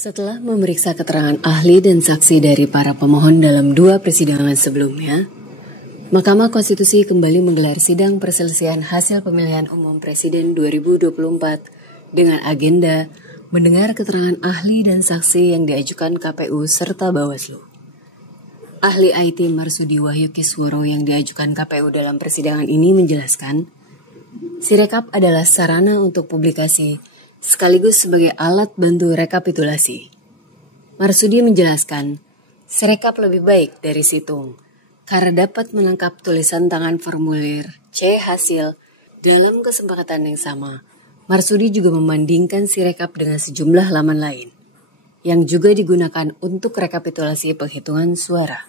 Setelah memeriksa keterangan ahli dan saksi dari para pemohon dalam 2 persidangan sebelumnya, Mahkamah Konstitusi kembali menggelar sidang perselisihan hasil pemilihan umum Presiden 2024 dengan agenda mendengar keterangan ahli dan saksi yang diajukan KPU serta Bawaslu. Ahli IT Marsudi Wahyu Kisworo yang diajukan KPU dalam persidangan ini menjelaskan, Sirekap adalah sarana untuk publikasi sekaligus sebagai alat bantu rekapitulasi. Marsudi menjelaskan, Sirekap lebih baik dari situng, karena dapat menangkap tulisan tangan formulir C hasil dalam kesempatan yang sama. Marsudi juga membandingkan Sirekap dengan sejumlah laman lain, yang juga digunakan untuk rekapitulasi penghitungan suara.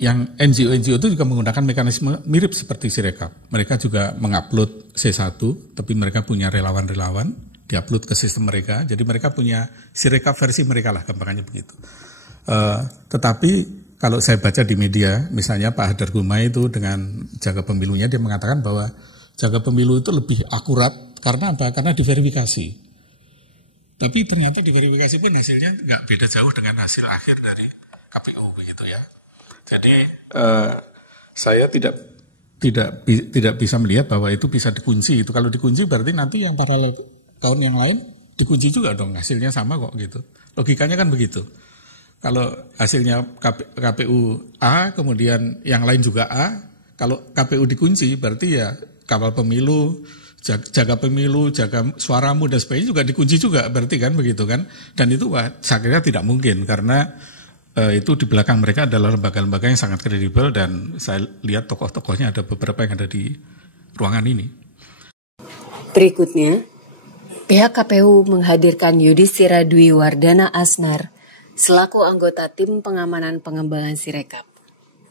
Yang NGO-NGO itu juga menggunakan mekanisme mirip seperti Sirekap. Mereka juga mengupload C1, tapi mereka punya relawan-relawan, diupload ke sistem mereka, jadi mereka punya Sirekap versi mereka lah, gampangannya begitu. Tetapi kalau saya baca di media, misalnya Pak Hadar Gumai itu dengan jaga pemilunya, dia mengatakan bahwa jaga pemilu itu lebih akurat, karena apa? Karena diverifikasi. Tapi ternyata diverifikasi pun hasilnya nggak beda jauh dengan hasil akhir dari KPU, begitu ya. Jadi saya tidak bisa melihat bahwa itu bisa dikunci. Itu kalau dikunci berarti nanti yang paralel tahun yang lain dikunci juga dong, hasilnya sama kok gitu. Logikanya kan begitu. Kalau hasilnya KPU A, kemudian yang lain juga A, kalau KPU dikunci berarti ya kawal pemilu, jaga pemilu, jaga suaramu dan sebagainya juga dikunci juga, berarti kan begitu kan. Dan itu saya kira tidak mungkin karena itu di belakang mereka adalah lembaga-lembaga yang sangat kredibel dan saya lihat tokoh-tokohnya ada beberapa yang ada di ruangan ini. Berikutnya, pihak KPU menghadirkan Yudhistira Dwi Wardana Asmar selaku anggota tim pengamanan pengembangan Sirekap.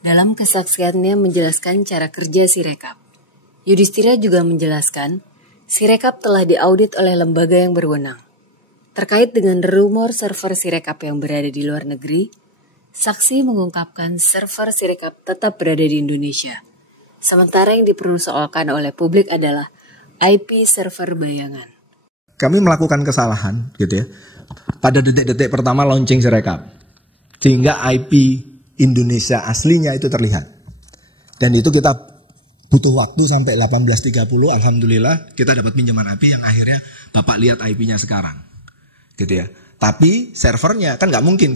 Dalam kesaksiannya menjelaskan cara kerja Sirekap. Yudhistira juga menjelaskan, Sirekap telah diaudit oleh lembaga yang berwenang. Terkait dengan rumor server Sirekap yang berada di luar negeri, saksi mengungkapkan server Sirekap tetap berada di Indonesia. Sementara yang dipersoalkan oleh publik adalah IP server bayangan. Kami melakukan kesalahan gitu ya. Pada detik-detik pertama launching Sirekap. Sehingga IP Indonesia aslinya itu terlihat. Dan itu kita butuh waktu sampai 18.30, alhamdulillah kita dapat pinjaman IP yang akhirnya Bapak lihat IP-nya sekarang. Gitu ya. Tapi servernya kan nggak mungkin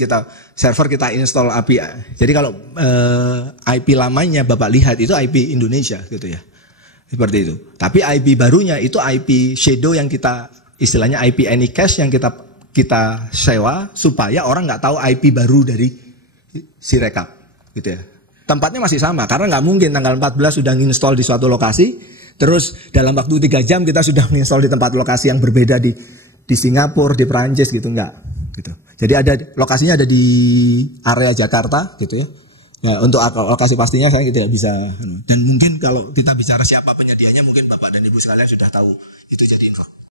server kita install API. Jadi kalau IP lamanya Bapak lihat itu IP Indonesia gitu ya. Seperti itu. Tapi IP barunya itu IP shadow yang kita istilahnya IP Anycash yang kita sewa supaya orang nggak tahu IP baru dari Sirekap gitu ya. Tempatnya masih sama karena nggak mungkin tanggal 14 sudah install di suatu lokasi, terus dalam waktu 3 jam kita sudah install di tempat lokasi yang berbeda di Singapura, di Perancis gitu, enggak gitu. Jadi lokasinya ada di area Jakarta gitu ya. Nah, untuk lokasi pastinya saya tidak bisa. Dan mungkin kalau kita bicara siapa penyedianya, mungkin Bapak dan Ibu sekalian sudah tahu, itu jadi info.